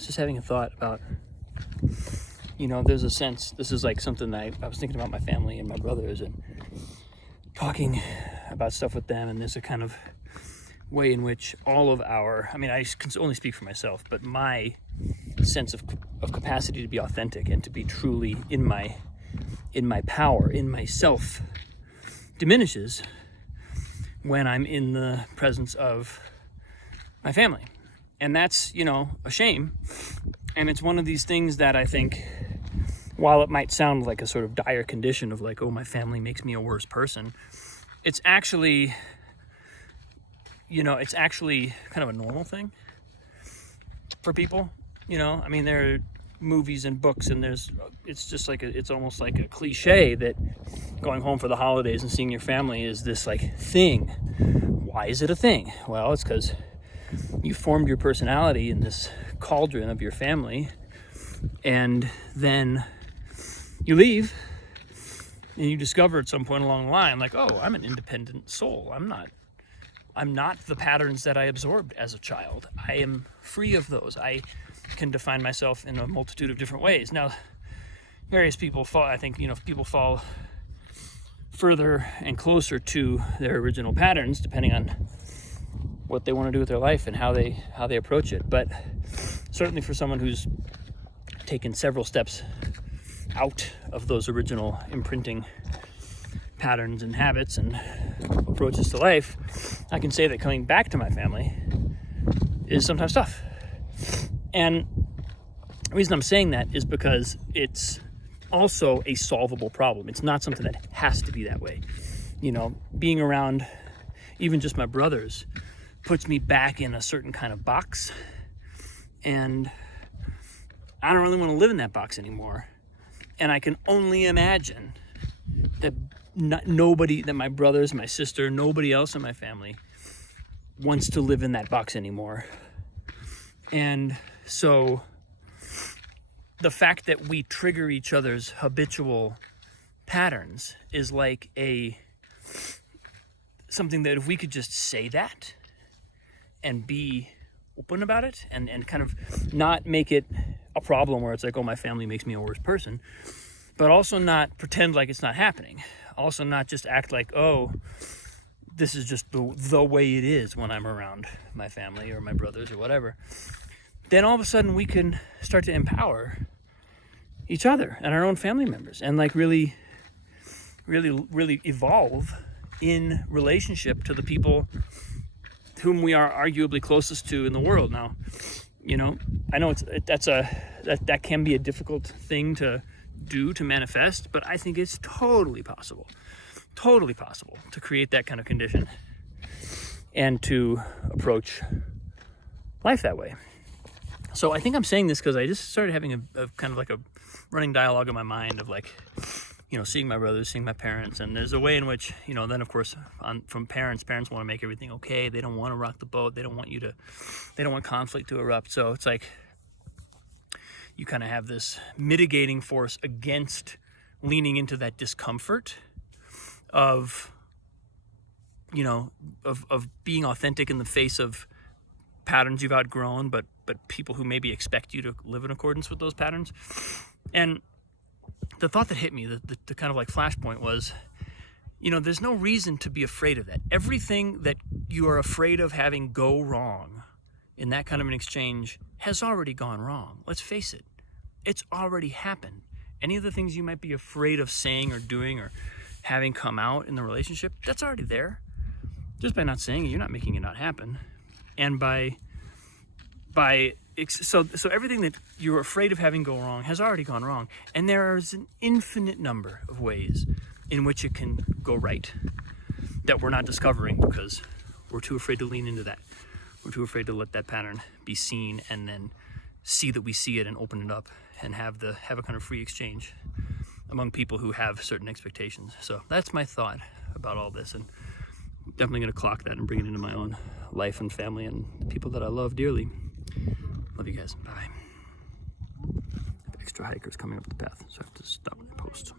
was just having a thought about, there's a sense, this is like something that I was thinking about my family and my brothers and talking about stuff with them, and there's a kind of way in which all of I can only speak for myself, but my sense of capacity to be authentic and to be truly in my power, in myself, diminishes when I'm in the presence of my family. And that's, a shame. And it's one of these things that I think, while it might sound like a sort of dire condition of like, oh, my family makes me a worse person, it's actually kind of a normal thing for people. There are movies and books, and it's just like it's almost like a cliche that going home for the holidays and seeing your family is this like thing. Why is it a thing? Well, it's because you formed your personality in this cauldron of your family, and then you leave and you discover at some point along the line, like, oh, I'm an independent soul. I'm not the patterns that I absorbed as a child. I am free of those. I can define myself in a multitude of different ways. Now, various people people fall further and closer to their original patterns depending on what they want to do with their life and how they approach it. But certainly for someone who's taken several steps out of those original imprinting patterns and habits and approaches to life, I can say that coming back to my family is sometimes tough. And the reason I'm saying that is because it's also a solvable problem. It's not something that has to be that way. Being around even just my brothers puts me back in a certain kind of box, and I don't really want to live in that box anymore. And I can only imagine that that my brothers, my sister, nobody else in my family wants to live in that box anymore. And so the fact that we trigger each other's habitual patterns is like something that if we could just say that and be open about it and kind of not make it a problem where it's like, oh, my family makes me a worse person, but also not pretend like it's not happening. Also not just act like, oh, this is just the way it is when I'm around my family or my brothers or whatever. Then all of a sudden we can start to empower each other and our own family members and like really, really, really evolve in relationship to the people whom we are arguably closest to in the world. Now, I know that can be a difficult thing to do, to manifest, but I think it's totally possible to create that kind of condition and to approach life that way. So I think I'm saying this because I just started having a kind of like a running dialogue in my mind of like, seeing my brothers, seeing my parents, and there's a way in which, then of course from parents want to make everything okay. They don't want to rock the boat. They don't want conflict to erupt. So it's like you kind of have this mitigating force against leaning into that discomfort of being authentic in the face of patterns you've outgrown, but people who maybe expect you to live in accordance with those patterns. And the thought that hit me, the kind of like flashpoint was, there's no reason to be afraid of that. Everything that you are afraid of having go wrong in that kind of an exchange has already gone wrong. Let's face it. It's already happened. Any of the things you might be afraid of saying or doing or having come out in the relationship, that's already there. Just by not saying it, you're not making it not happen. And so everything that you're afraid of having go wrong has already gone wrong. And there is an infinite number of ways in which it can go right that we're not discovering because we're too afraid to lean into that. We're too afraid to let that pattern be seen and then see that we see it and open it up and have a kind of free exchange among people who have certain expectations. So that's my thought about all this, and I'm definitely going to clock that and bring it into my own life and family and the people that I love dearly. Love you guys. Bye. Extra hikers coming up the path, so I have to stop and post.